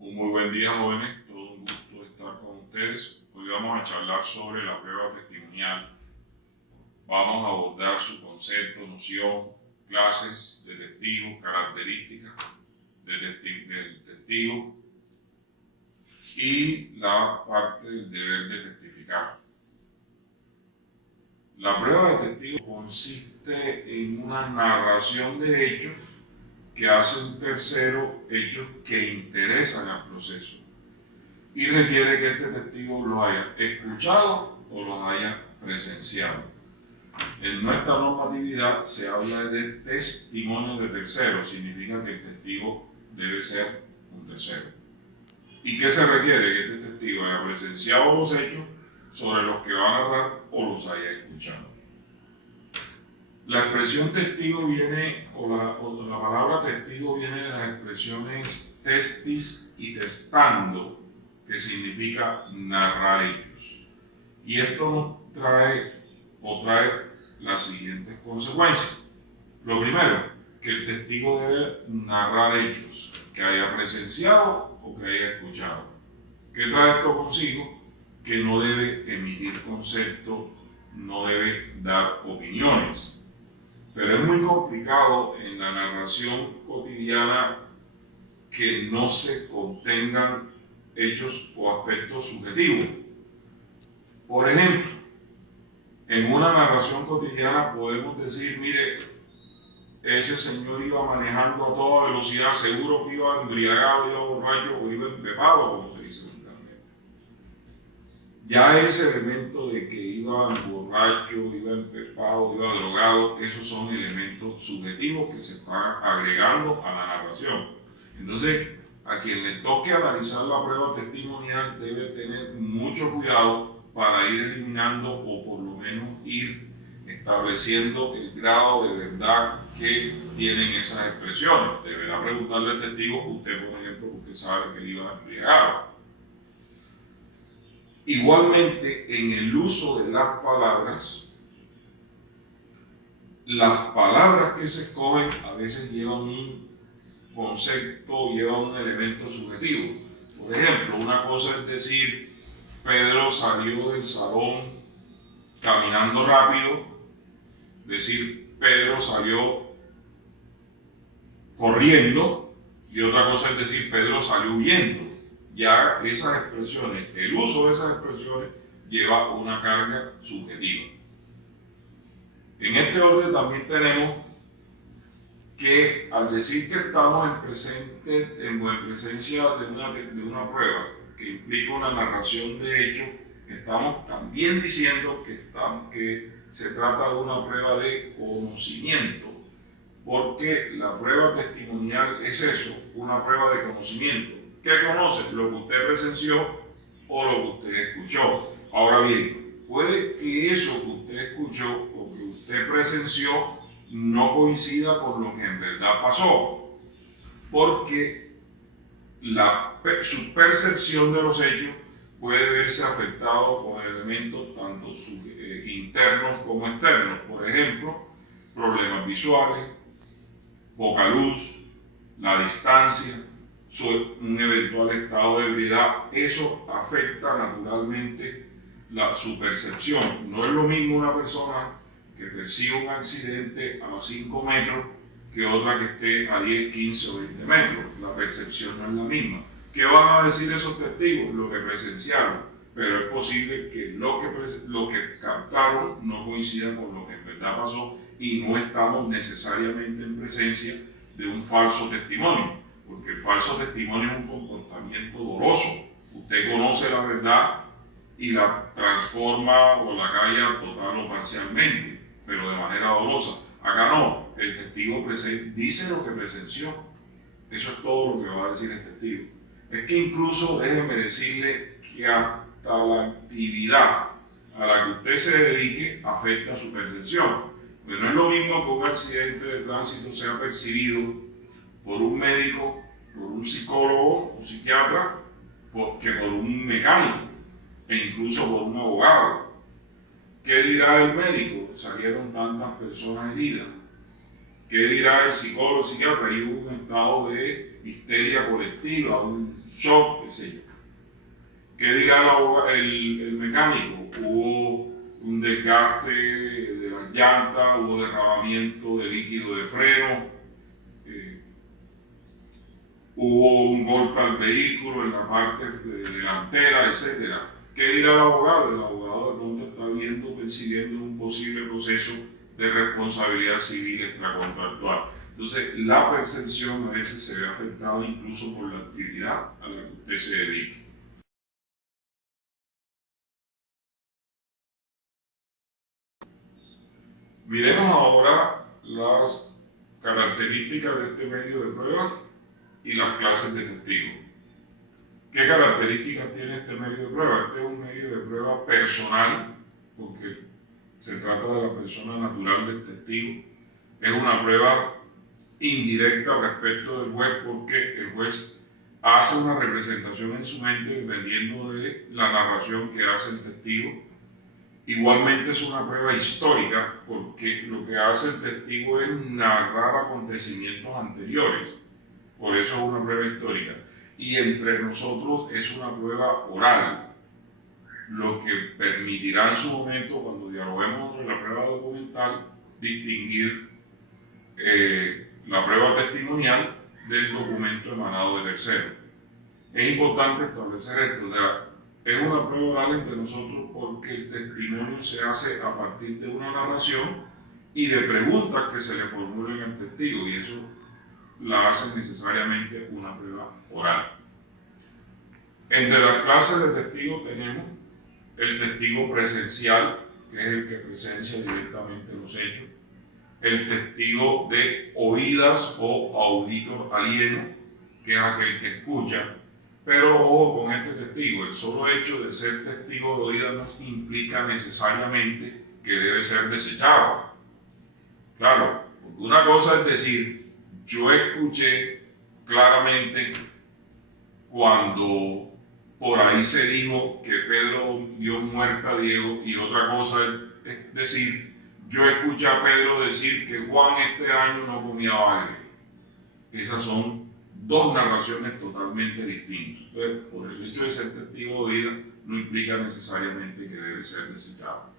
Un muy buen día, jóvenes. Todo un gusto estar con ustedes. Hoy vamos a charlar sobre la prueba testimonial. Vamos a abordar su concepto, noción, clases de testigo, características del testigo y la parte del deber de testificar. La prueba de testigo consiste en una narración de hechos que hace un tercero, hechos que interesan al proceso, y requiere que este testigo los haya escuchado o los haya presenciado. En nuestra normatividad se habla de testimonio de tercero, significa que el testigo debe ser un tercero. ¿Y qué se requiere? Que este testigo haya presenciado los hechos sobre los que va a narrar o los haya escuchado. La expresión testigo viene, o la palabra testigo viene de las expresiones testis y testando, que significa narrar hechos. Y esto nos trae las siguientes consecuencias. Lo primero, que el testigo debe narrar hechos que haya presenciado o que haya escuchado. ¿Qué trae esto consigo? Que no debe emitir conceptos, no debe dar opiniones. Pero es muy complicado en la narración cotidiana que no se contengan hechos o aspectos subjetivos. Por ejemplo, en una narración cotidiana podemos decir, mire, ese señor iba manejando a toda velocidad, seguro que iba embriagado, iba borracho o iba empepado, como se dice vulgarmente. Ya ese elemento de que iba borracho, iba empepado, iba drogado, esos son elementos subjetivos que se están agregando a la narración. Entonces, a quien le toque analizar la prueba testimonial debe tener mucho cuidado para ir eliminando o por lo menos ir estableciendo el grado de verdad que tienen esas expresiones. Deberá preguntarle al testigo, usted por ejemplo, porque sabe que él iba embriagado. Igualmente, en el uso de las palabras que se escogen a veces llevan un concepto, llevan un elemento subjetivo. Por ejemplo, una cosa es decir, Pedro salió del salón caminando rápido, decir, Pedro salió corriendo, y otra cosa es decir, Pedro salió huyendo. Ya esas expresiones, el uso de esas expresiones lleva una carga subjetiva. En este orden también tenemos que al decir que estamos en presencia de una prueba que implica una narración de hechos, estamos también diciendo que se trata de una prueba de conocimiento, porque la prueba testimonial es eso, una prueba de conocimiento. ¿Qué conoce? Lo que usted presenció o lo que usted escuchó. Ahora bien, puede que eso que usted escuchó o que usted presenció no coincida con lo que en verdad pasó, porque su percepción de los hechos puede verse afectado por elementos tanto internos como externos. Por ejemplo, problemas visuales, poca luz, la distancia, un eventual estado de ebriedad. Eso afecta naturalmente su percepción. No es lo mismo una persona que percibe un accidente a 5 metros que otra que esté a 10, 15 o 20 metros. La percepción no es la misma. ¿Qué van a decir esos testigos? Lo que presenciaron. Pero es posible que lo que captaron no coincida con lo que en verdad pasó y no estamos necesariamente en presencia de un falso testimonio, porque el falso testimonio es un comportamiento doloso. Usted conoce la verdad y la transforma o la calla total o parcialmente, pero de manera dolosa. Acá no, el testigo dice lo que presenció. Eso es todo lo que va a decir el testigo. Es que incluso déjeme decirle que hasta la actividad a la que usted se dedique afecta su percepción. Pero no es lo mismo que un accidente de tránsito sea percibido por un médico, por un psicólogo, un psiquiatra, que por un mecánico e incluso por un abogado. ¿Qué dirá el médico? Salieron tantas personas heridas. ¿Qué dirá el psicólogo, el psiquiatra? Hay un estado de histeria colectiva, un shock, qué sé yo. ¿Qué dirá el mecánico? Hubo un desgaste de las llantas, hubo derramamiento de líquido de freno, hubo un golpe al vehículo en la parte delantera, etc. ¿Qué dirá el abogado? El abogado de pronto está viendo, percibiendo un posible proceso de responsabilidad civil extracontractual. Entonces, la percepción a veces se ve afectada incluso por la actividad a la que usted se dedique. Miremos ahora las características de este medio de prueba y las clases de testigos. ¿Qué características tiene este medio de prueba? Este es un medio de prueba personal, porque se trata de la persona natural del testigo. Es una prueba indirecta respecto del juez, porque el juez hace una representación en su mente dependiendo de la narración que hace el testigo. Igualmente es una prueba histórica, porque lo que hace el testigo es narrar acontecimientos anteriores. Por eso es una prueba histórica. Y entre nosotros es una prueba oral, lo que permitirá en su momento, cuando dialoguemos sobre la prueba documental, distinguir la prueba testimonial del documento emanado de tercero. Es importante establecer esto, o sea, es una prueba oral entre nosotros porque el testimonio se hace a partir de una narración y de preguntas que se le formulen al testigo, y eso la hace necesariamente una prueba oral. Entre las clases de testigos tenemos el testigo presencial, que es el que presencia directamente los hechos, el testigo de oídas o auditor alieno, que es aquel que escucha. Pero ojo con este testigo, el solo hecho de ser testigo de oídas no implica necesariamente que debe ser desechado. Claro, porque una cosa es decir, yo escuché claramente cuando por ahí se dijo que Pedro dio muerte a Diego, y otra cosa es decir, yo escuché a Pedro decir que Juan este año no comía bagre. Esas son dos narraciones totalmente distintas. Entonces, por el hecho de ser testigo de oídas no implica necesariamente que debe ser desechado.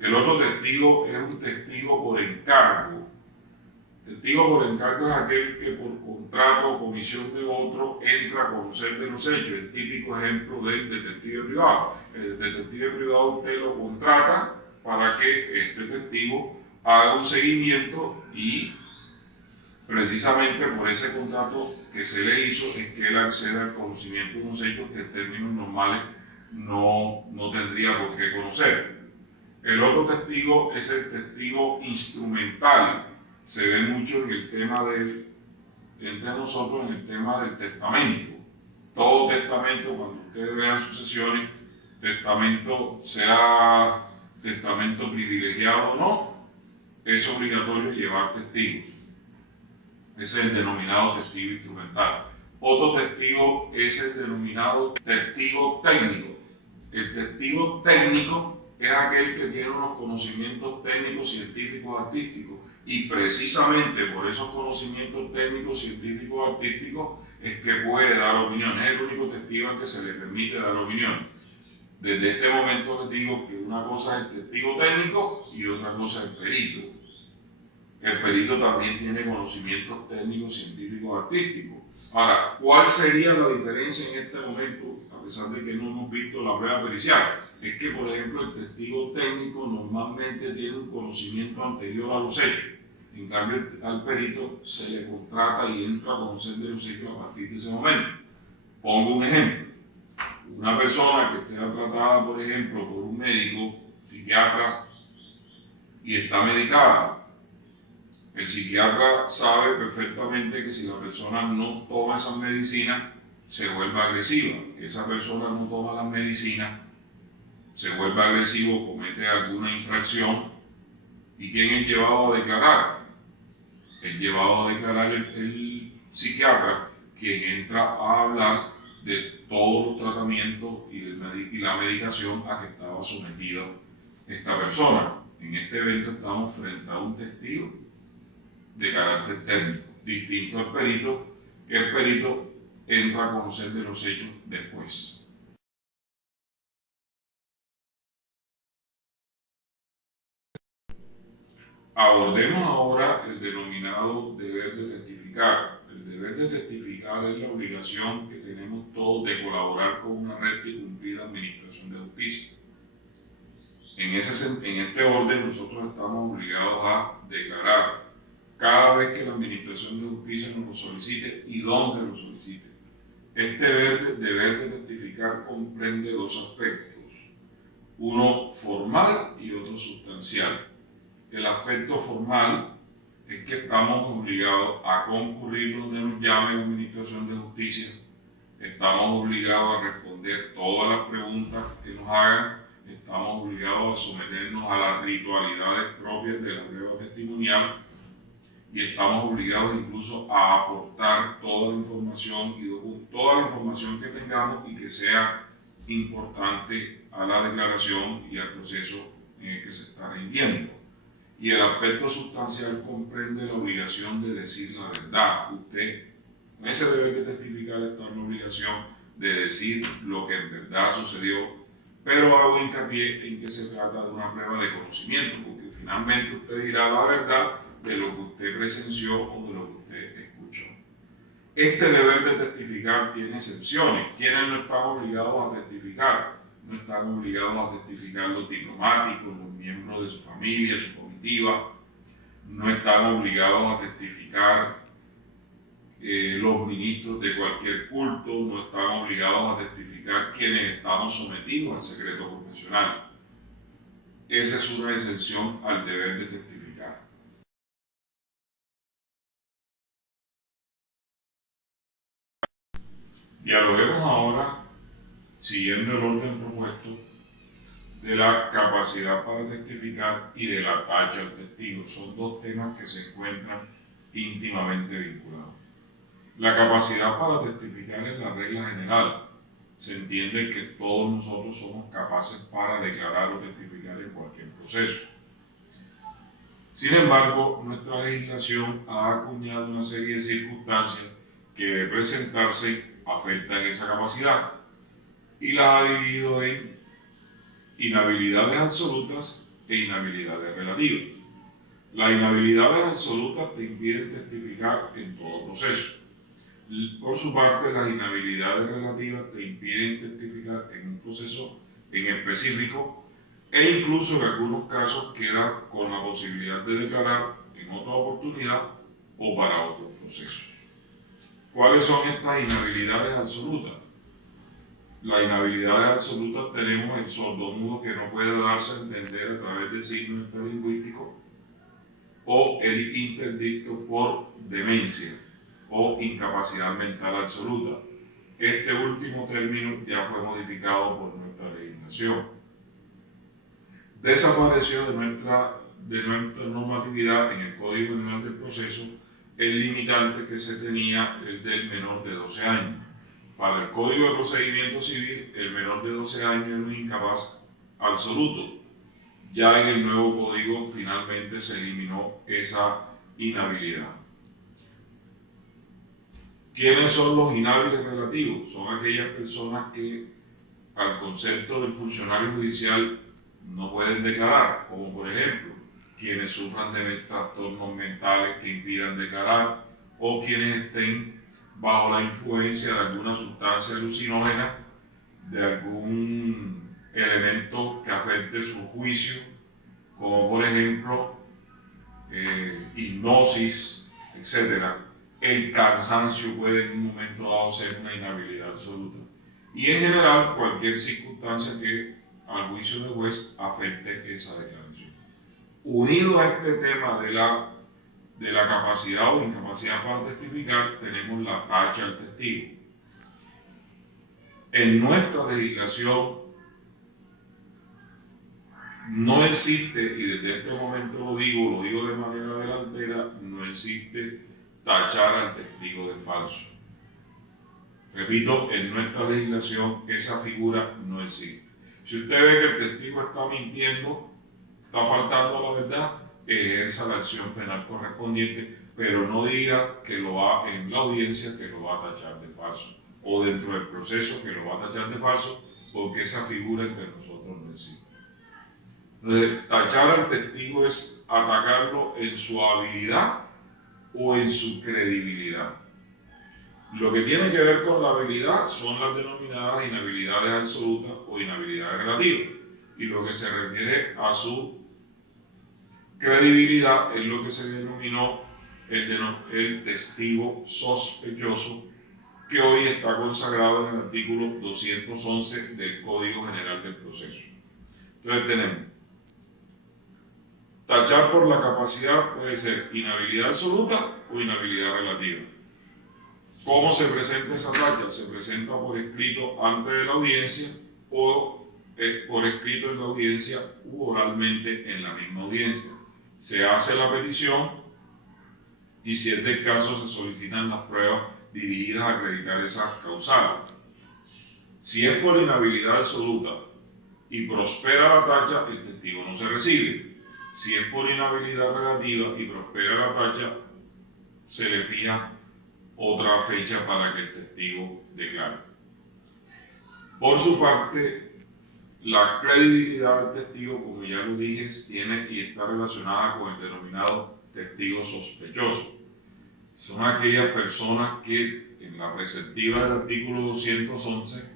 El otro testigo es un testigo por encargo. Testigo por encargo es aquel que por contrato o comisión de otro entra a conocer de los hechos. El típico ejemplo del detective privado. El detective privado usted lo contrata para que este testigo haga un seguimiento, y precisamente por ese contrato que se le hizo es que él accede al conocimiento de unos hechos que en términos normales no tendría por qué conocer. El otro testigo es el testigo instrumental. Se ve mucho en el tema entre nosotros, en el tema del testamento. Todo testamento, cuando ustedes vean sucesiones, testamento, sea testamento privilegiado o no, es obligatorio llevar testigos. Ese es el denominado testigo instrumental. Otro testigo es el denominado testigo técnico. El testigo técnico es aquel que tiene unos conocimientos técnicos, científicos, artísticos, y precisamente por esos conocimientos técnicos, científicos, artísticos es que puede dar opinión. Es el único testigo al que se le permite dar opinión. Desde este momento les digo que una cosa es el testigo técnico y otra cosa es el perito. El perito también tiene conocimientos técnicos, científicos, artísticos. Ahora, ¿cuál sería la diferencia en este momento, a pesar de que no hemos visto la prueba pericial? Es que, por ejemplo, el testigo técnico normalmente tiene un conocimiento anterior a los hechos. En cambio, al perito se le contrata y entra a conocer de los hechos a partir de ese momento. Pongo un ejemplo. Una persona que esté tratada, por ejemplo, por un médico, psiquiatra, y está medicada. El psiquiatra sabe perfectamente que si la persona no toma esas medicinas, se vuelve agresiva. Esa persona no toma las medicinas, se vuelve agresivo, comete alguna infracción. ¿Y quién es llevado a declarar? Es llevado a declarar el psiquiatra, quien entra a hablar de todos los tratamientos y la medicación a que estaba sometida esta persona. En este evento estamos frente a un testigo. de carácter técnico, distinto al perito, que el perito entra a conocer de los hechos después. Abordemos ahora el denominado deber de testificar. El deber de testificar es la obligación que tenemos todos de colaborar con una recta y cumplida administración de justicia. En este orden nosotros estamos obligados a declarar cada vez que la administración de justicia nos lo solicite y dónde lo solicite. Este deber de testificar comprende dos aspectos, uno formal y otro sustancial. El aspecto formal es que estamos obligados a concurrir donde nos llame la Administración de Justicia, estamos obligados a responder todas las preguntas que nos hagan, estamos obligados a someternos a las ritualidades propias de la prueba testimonial y estamos obligados incluso a aportar toda la información que tengamos y que sea importante a la declaración y al proceso en el que se está rindiendo. Y el aspecto sustancial comprende la obligación de decir la verdad. Usted, en ese deber de testificar, está en la obligación de decir lo que en verdad sucedió, pero hago hincapié en que se trata de una prueba de conocimiento, porque finalmente usted dirá la verdad de lo que usted presenció o de lo que usted escuchó. Este deber de testificar tiene excepciones. ¿Quiénes no están obligados a testificar? No están obligados a testificar los diplomáticos, los miembros de su familia, su comitiva, no están obligados a testificar los ministros de cualquier culto, no están obligados a testificar quienes estamos sometidos al secreto profesional. Esa es una excepción al deber de testificar. Dialoguemos ahora, siguiendo el orden propuesto, de la capacidad para testificar y de la tacha al testigo. Son dos temas que se encuentran íntimamente vinculados. La capacidad para testificar es la regla general. Se entiende que todos nosotros somos capaces para declarar o testificar en cualquier proceso. Sin embargo, nuestra legislación ha acuñado una serie de circunstancias que de presentarse afectan esa capacidad y las ha dividido en inhabilidades absolutas e inhabilidades relativas. Las inhabilidades absolutas te impiden testificar en todo proceso. Por su parte, las inhabilidades relativas te impiden testificar en un proceso en específico e incluso en algunos casos queda con la posibilidad de declarar en otra oportunidad o para otros procesos. ¿Cuáles son estas inhabilidades absolutas? Las inhabilidades absolutas tenemos el sordomudo que no puede darse a entender a través de signos extralingüísticos o el interdicto por demencia o incapacidad mental absoluta. Este último término ya fue modificado por nuestra legislación. Desapareció de nuestra normatividad en el Código General del Proceso el limitante que se tenía, el del menor de 12 años. Para el Código de Procedimiento Civil, el menor de 12 años es un incapaz absoluto. Ya en el nuevo código finalmente se eliminó esa inhabilidad. ¿Quiénes son los inhábiles relativos? Son aquellas personas que al concepto del funcionario judicial no pueden declarar, como por ejemplo, quienes sufran de trastornos mentales que impidan declarar o quienes estén bajo la influencia de alguna sustancia alucinógena, de algún elemento que afecte su juicio, como por ejemplo hipnosis, etc. El cansancio puede en un momento dado ser una inhabilidad absoluta. Y en general, cualquier circunstancia que al juicio del juez afecte esa declaración. Unido a este tema de la capacidad o incapacidad para testificar, tenemos la tacha al testigo. En nuestra legislación no existe, y desde este momento lo digo de manera delantera, no existe tachar al testigo de falso. Repito, en nuestra legislación esa figura no existe. Si usted ve que el testigo está mintiendo, está faltando a la verdad, ejerza la acción penal correspondiente pero no diga que lo va en la audiencia que lo va a tachar de falso, o dentro del proceso que lo va a tachar de falso, porque esa figura entre nosotros no existe. Entonces, tachar al testigo es atacarlo en su habilidad o en su credibilidad. Lo que tiene que ver con la habilidad son las denominadas inhabilidades absolutas o inhabilidades relativas. Y lo que se refiere a su credibilidad es lo que se denominó el testigo sospechoso, que hoy está consagrado en el artículo 211 del Código General del Proceso. Entonces tenemos, tachar por la capacidad puede ser inhabilidad absoluta o inhabilidad relativa. ¿Cómo se presenta esa tacha? Se presenta por escrito antes de la audiencia o por escrito en la audiencia u oralmente en la misma audiencia. Se hace la petición y si es del caso se solicitan las pruebas dirigidas a acreditar esas causales. Si es por inhabilidad absoluta y prospera la tacha, el testigo no se recibe. Si es por inhabilidad relativa y prospera la tacha, se le fija otra fecha para que el testigo declare. Por su parte, la credibilidad del testigo, como ya lo dije, tiene y está relacionada con el denominado testigo sospechoso. Son aquellas personas que en la preceptiva del artículo 211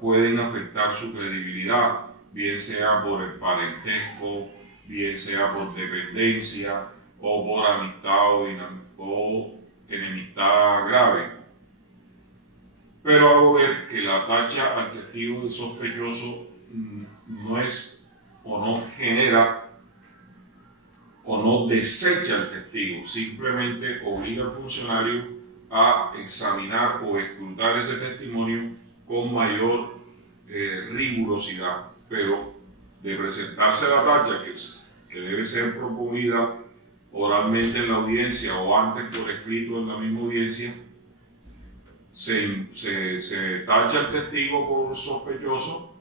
pueden afectar su credibilidad, bien sea por el parentesco, bien sea por dependencia o por amistad o enemistad grave. Pero hago ver que la tacha al testigo de sospechoso no es o no genera o no desecha al testigo, simplemente obliga al funcionario a examinar o escrutar ese testimonio con mayor rigurosidad, pero de presentarse la tacha que debe ser promovida oralmente en la audiencia o antes por escrito en la misma audiencia, se tacha al testigo por sospechoso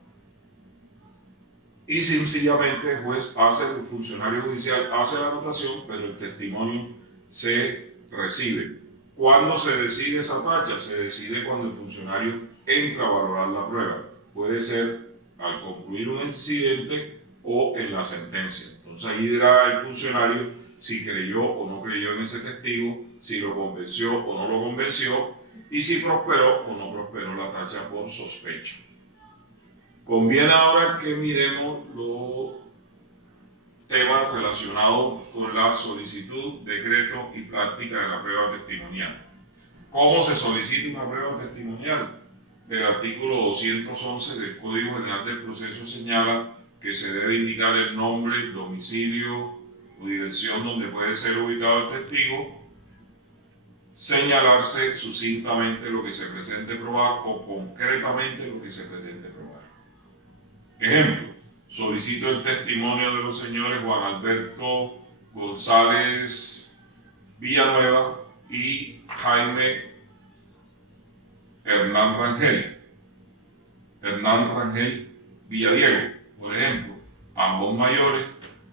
y sencillamente el funcionario judicial hace la anotación, pero el testimonio se recibe. ¿Cuándo se decide esa tacha? Se decide cuando el funcionario entra a valorar la prueba. Puede ser al concluir un incidente o en la sentencia. Entonces ahí dirá el funcionario si creyó o no creyó en ese testigo, si lo convenció o no lo convenció, y si prosperó o no prosperó la tacha por sospecha. Conviene ahora que miremos los temas relacionados con la solicitud, decreto y práctica de la prueba testimonial. ¿Cómo se solicita una prueba testimonial? El artículo 211 del Código General del Proceso señala que se debe indicar el nombre, domicilio o dirección donde puede ser ubicado el testigo, señalarse sucintamente lo que se pretende probar o concretamente lo que se pretende probar. Ejemplo, solicito el testimonio de los señores Juan Alberto González Villanueva y Jaime Hernán Rangel Villadiego, por ejemplo, ambos mayores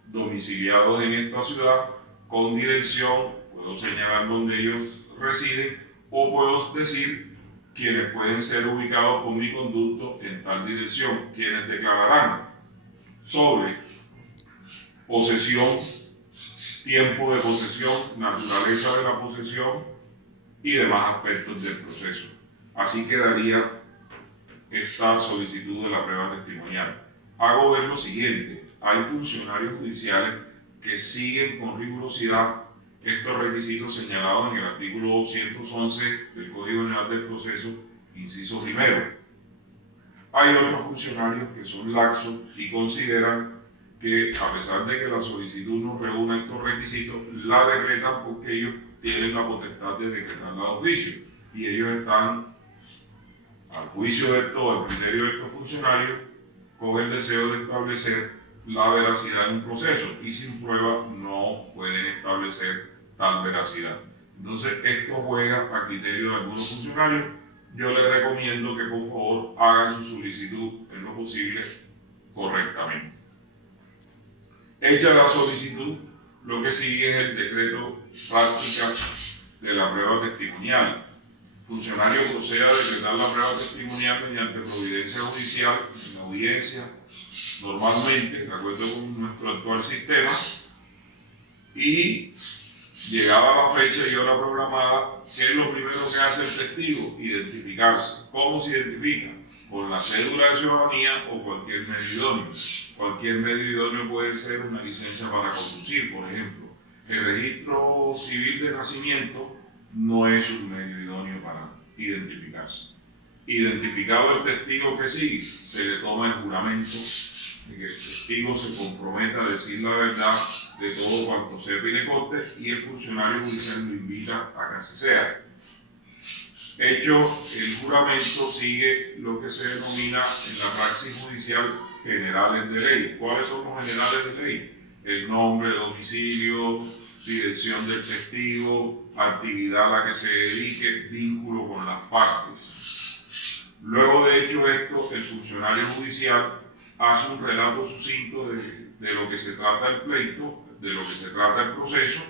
domiciliados en esta ciudad con dirección, puedo señalar donde ellos residen o puedo decir quienes pueden ser ubicados por mi conducto en tal dirección, quienes declararán sobre posesión, tiempo de posesión, naturaleza de la posesión y demás aspectos del proceso. Así quedaría esta solicitud de la prueba testimonial. Hago ver lo siguiente: hay funcionarios judiciales que siguen con rigurosidad estos requisitos señalados en el artículo 211 del Código General del Proceso, inciso primero. Hay otros funcionarios que son laxos y consideran que, a pesar de que la solicitud no reúna estos requisitos, la decretan porque ellos tienen la potestad de decretarla de oficio y ellos están al juicio de todo el criterio de estos funcionarios con el deseo de establecer la veracidad en un proceso y sin prueba no pueden establecer tal veracidad. Entonces esto juega a criterio de algunos funcionarios. Yo les recomiendo que por favor hagan su solicitud en lo posible correctamente. Hecha la solicitud, lo que sigue es el decreto práctica de la prueba testimonial. El funcionario procede a decretar la prueba testimonial mediante providencia judicial en la audiencia, normalmente, de acuerdo con nuestro actual sistema, y llegada la fecha y hora programada, ¿qué es lo primero que hace el testigo? Identificarse. ¿Cómo se identifica? Con la cédula de ciudadanía o cualquier medio idóneo. Cualquier medio idóneo puede ser una licencia para conducir, por ejemplo. El registro civil de nacimiento no es un medio idóneo para identificarse. Identificado el testigo que sigue, se le toma el juramento de que el testigo se comprometa a decir la verdad de todo cuanto sepa y le conste, y el funcionario judicial lo invita a que así sea. Hecho el juramento, sigue lo que se denomina en la praxis judicial generales de ley. ¿Cuáles son los generales de ley? El nombre, domicilio, dirección del testigo, actividad a la que se dedique, vínculo con las partes. Luego de hecho esto, el funcionario judicial hace un relato sucinto de lo que se trata el pleito, de lo que se trata el proceso,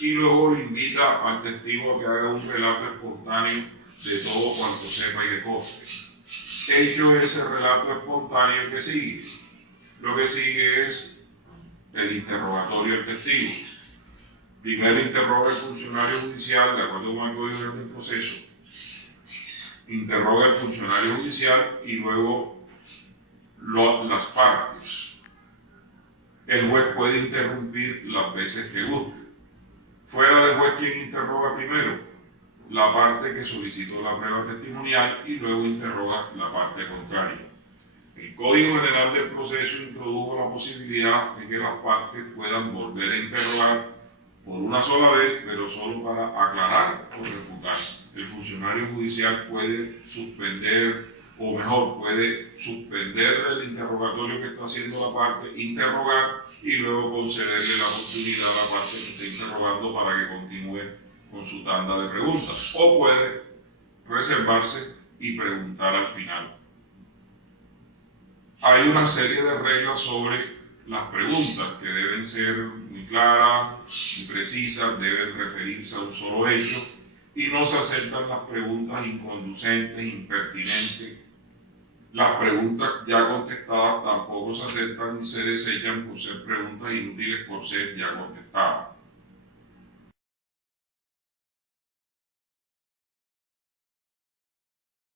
y luego lo invita al testigo a que haga un relato espontáneo de todo cuanto sepa y le conste. Hecho ese relato espontáneo, que sigue? Lo que sigue es el interrogatorio del testigo. Primero interroga el funcionario judicial, de acuerdo con el Código General del Proceso, interroga al funcionario judicial y luego las partes. El juez puede interrumpir las veces que guste. Fuera del juez, quien interroga primero, la parte que solicitó la prueba testimonial, y luego interroga la parte contraria. El Código General del Proceso introdujo la posibilidad de que las partes puedan volver a interrogar por una sola vez, pero solo para aclarar o refutar. El funcionario judicial puede suspender, o mejor, puede suspender el interrogatorio que está haciendo la parte, interrogar y luego concederle la oportunidad a la parte que está interrogando para que continúe con su tanda de preguntas. O puede reservarse y preguntar al final. Hay una serie de reglas sobre las preguntas que deben ser muy claras, muy precisas, deben referirse a un solo hecho, y no se aceptan las preguntas inconducentes, impertinentes. Las preguntas ya contestadas tampoco se aceptan ni se desechan por ser preguntas inútiles por ser ya contestadas.